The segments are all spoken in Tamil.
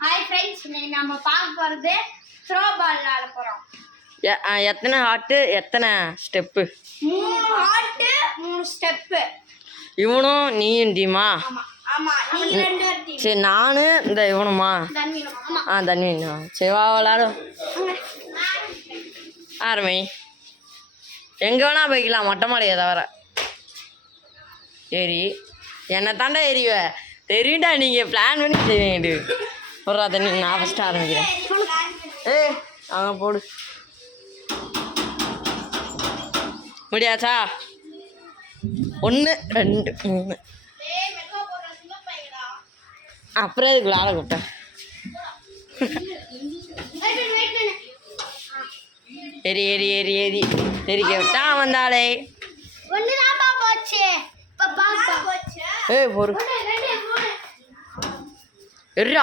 ஹாய் ஃப்ரெண்ட்ஸ் இன்னைக்கு நம்ம பார்க்க போகிறது த்ரோ பால் விளாட போகிறோம் எத்தனை ஹார்ட்டு எத்தனை ஸ்டெப்பு மூணு ஹார்ட்டு மூணு ஸ்டெப்பு இவனும் நீயும் டீமா சரி நானு இந்த இவனுமா? தண்ணி ஆ தன்வீனா சரி வா விளாடும் ஆரம்பி எங்கே வேணா போய்க்கலாம் மொட்டை மாடியை தவிர. சரி என்னை தாண்டா எறிவ? தெரியும்டா நீங்கள் பிளான் பண்ணி செய்வீங்க ஒரு தண்ணி நான் ஃபஸ்ட்டு ஆரம்பிக்கிறேன். ஏய் அங்கே போடு. முடியாச்சா? ஒன்று ரெண்டு மூணு. அப்புறம் இதுக்கு விளாட கூப்பிட்டேன் எரி எரி எரி எரி. எரிக்க விட்டா வந்தாளே. போச்சு. ஏய் பொறு எர்ரா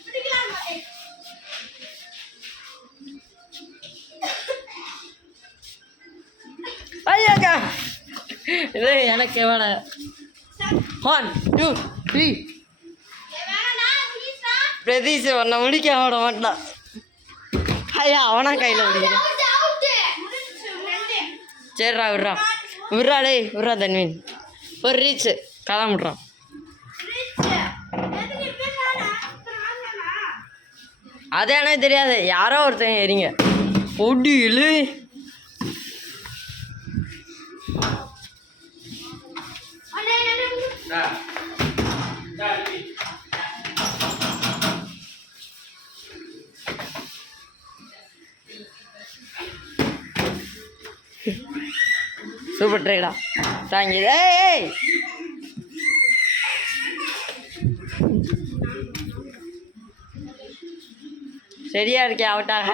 இது எனக்கு எவ்வளோ ஒன் டூ த்ரீ பிரதீஷ் உன்னை முடிக்க விட மாட்டான். ஐயா அவனா கையில் முடிக்கிறேன் சரிடா விட்றா. விட்றா டேய் விட்றா தன்வீன். ஒரு ரீச்சு கிளம்பிட்றான் அது எனக்கு தெரியாது. யாரோ ஒருத்தங்க எரிங்க ஒடி சூப்பர் ட்ரைடா தேங்க்யூ ஏய் ஏய் சரியா இருக்கே அவட்டாக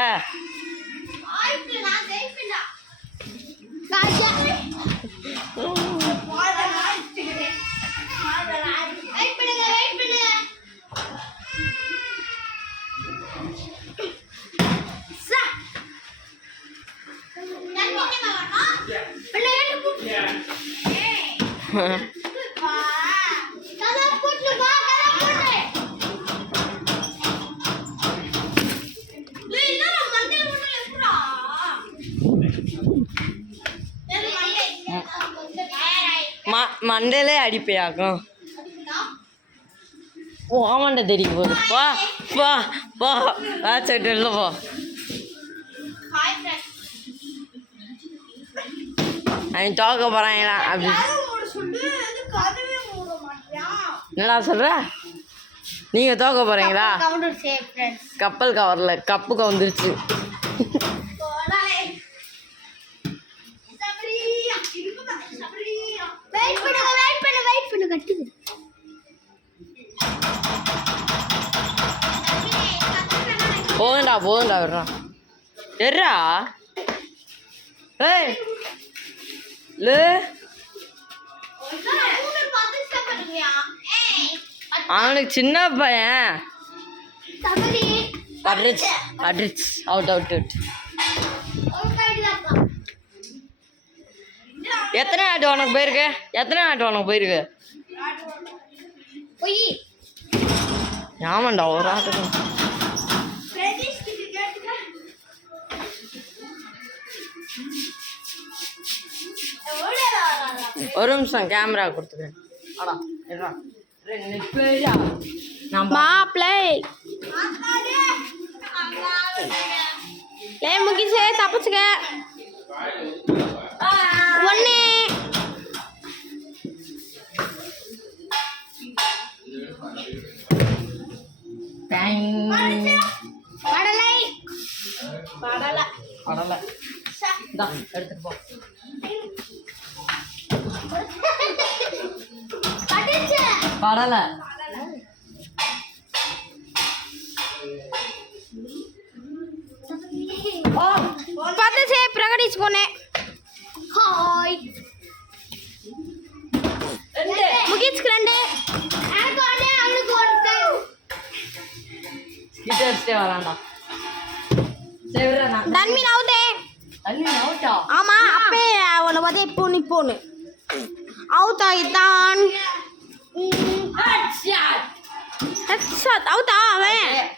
ம மண்டையிலே அடிப்பையாக்கும். ஓ ஆமாண்ட தெரியும் போது வா வா வா ஆச்சட்டு இல்லை போ. அவன் தோக்க போகிறாங்களா அப்படி. என்னடா சொல்கிற நீங்கள் தோக்க போகிறீங்களா கவுண்டர் சேஃப் ஃப்ரெண்ட்ஸ். கப்பல் கவரில் கப்பு கவுந்துருச்சு. வெயிட் பண்ணுங்க வெயிட் பண்ணு வெயிட் பண்ணு கட்டுது. போதுண்டா போதுண்டா விட்றா. எர்ரா ஏய் லே. அவனுக்கு சின்ன பையன். அட்ரிச் அட்ரிச் அவுட் அவுட் அவுட் எத்தனை ஆட்டு உனக்கு போயிருக்கு? எத்தனை ஆட்டு உனக்கு போயிருக்கு? போய். ஆமாண்டா ஒரு ஆட்டு ஒரு நிமிஷம் கேமரா கொடுத்துக்கிறேன் அடா எட்ரா ரெண்டு பேரா நான் பா- மாப்பிளை. லே முகிசே தப்பிச்சுக்க. Bang. கடலை கடலை அடலை இந்தா எடுத்துட்டு போ. படலை పద్ధతి ప్రకటించుకునే ஹாய் முகிச்சுக்கு ரெண்டு எனக்கு ஒன்று அவனுக்கு ஒன்று கிட்ட வச்சுட்டே வரான்டா சரி விட்றா நான் தன்மீன் அவுதே தண்ணி அவுட்டா ஆமா அப்பே அவனை வந்து இப்போ 嗯，哎呀，哎，下倒倒喂。